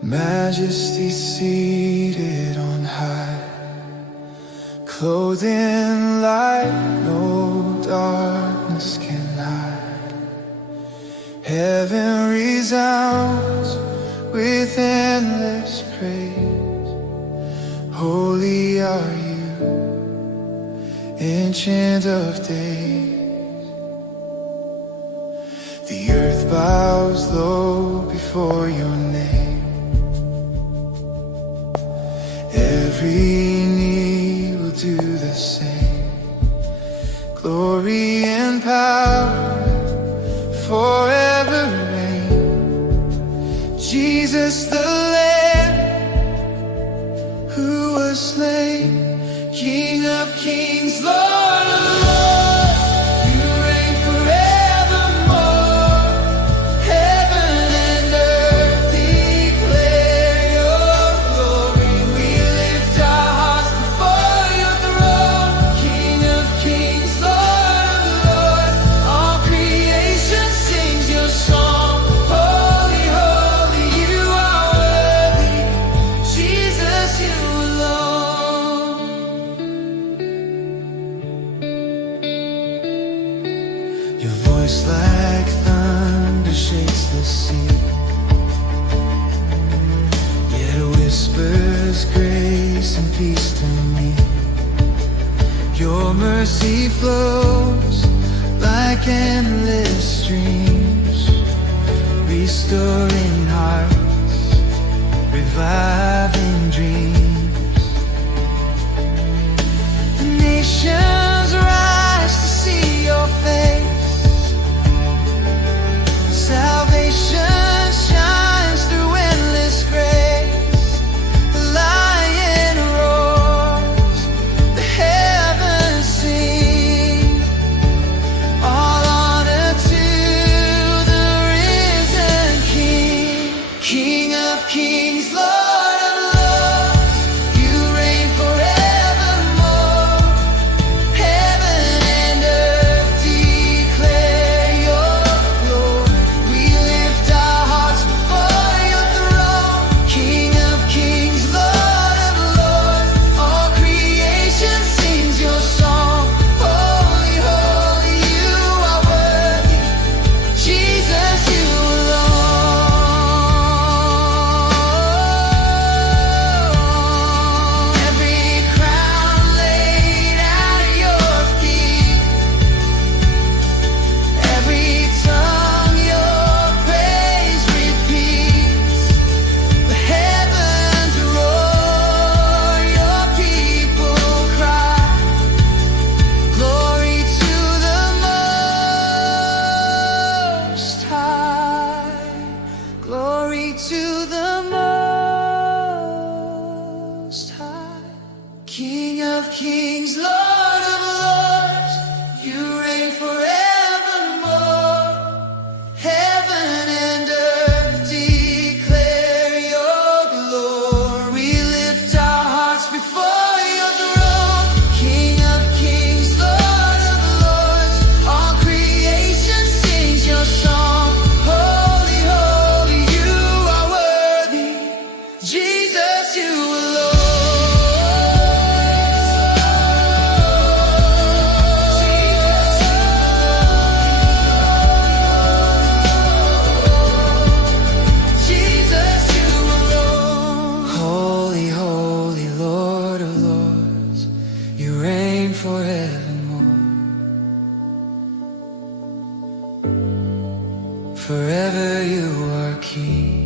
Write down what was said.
Majesty seated on high, clothed in light, no darkness can hide. Heaven resounds with endless praise. Holy are you, Ancient of Days. The earth bows low before your name. Every knee will do the same. Glory and power forever reign. Jesus the Lamb who was slain, King of kings, Lord of lords, you reign forevermore. Heaven and earth declare your glory. We lift our hearts before your throne, King of kings, Lord of lords. All creation sings your song. Holy, holy, you are worthy. Jesus, you alone. Your voice like thunder shakes the sea, yet it whispers grace and peace to me. Your mercy flows like endless streams, restoring hearts, reviving dreams. The nations rise to see your face. Salvation shines through endless grace. The lion roars, the heavens sing. All honor to the risen King, King of kings, Lord of lords. You reign forevermore. Heaven and earth declare your glory. We lift our hearts before your throne, King of kings, Lord of lords. All creation sings your song. Holy, holy, you are worthy. Jesus, you alone. Every crown laid at your feet, every tongue your praise repeats. The heavens roar, your people cry. Glory to the Most High. Glory to the Most High. King of kings, Lord of lords, you reign forevermore. Heaven and earth declare your glory. We lift our hearts before your throne, King of kings, Lord of lords. All creation sings your song. Holy, holy, you are worthy. Jesus, you alone. Jesus, you alone. Holy, holy, Lord of lords, you reign forevermore. Forever you are King.